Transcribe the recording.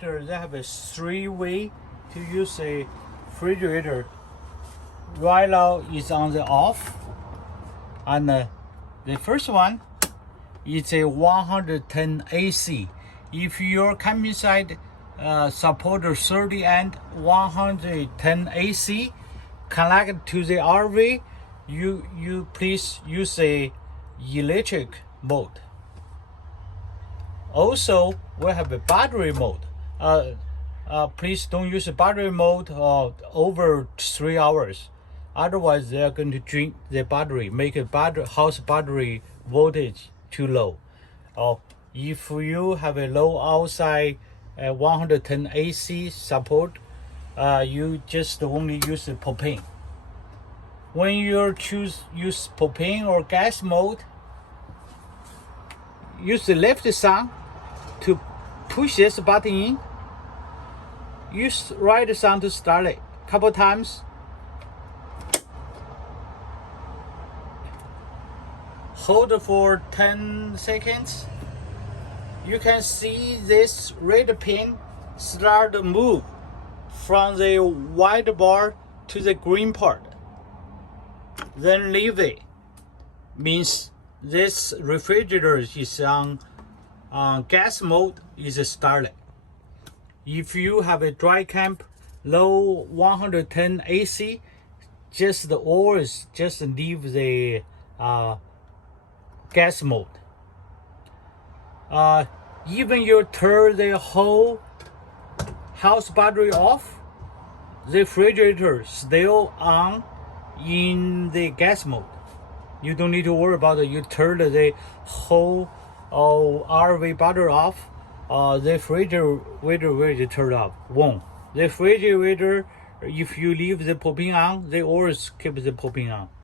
They have a three-way to use a refrigerator. Right now is on the off, and the first one is a 110 AC. If your camping site support 30 and 110 AC connect to the RV, you please use a electric mode. Also, we have a battery mode. Please don't use a battery mode over 3 hours. Otherwise, they are going to drain the battery, make a house battery voltage too low. If you have a low outside 110 AC support, you just only use the propane. When you use propane or gas mode, use the left thumb to push this button in. Use right thumb to start it. Couple times. Hold for 10 seconds. You can see this red pin start to move from the white bar to the green part. Then leave it. Means this refrigerator is on gas mode, is started. If you have a dry camp, low 110 AC, just leave the gas mode. Even you turn the whole house battery off, the refrigerator still on in the gas mode. You don't need to worry about it. You turn the whole RV battery off, the refrigerator will turn off. Won't. The refrigerator, if you leave the propane on, they always keep the propane on.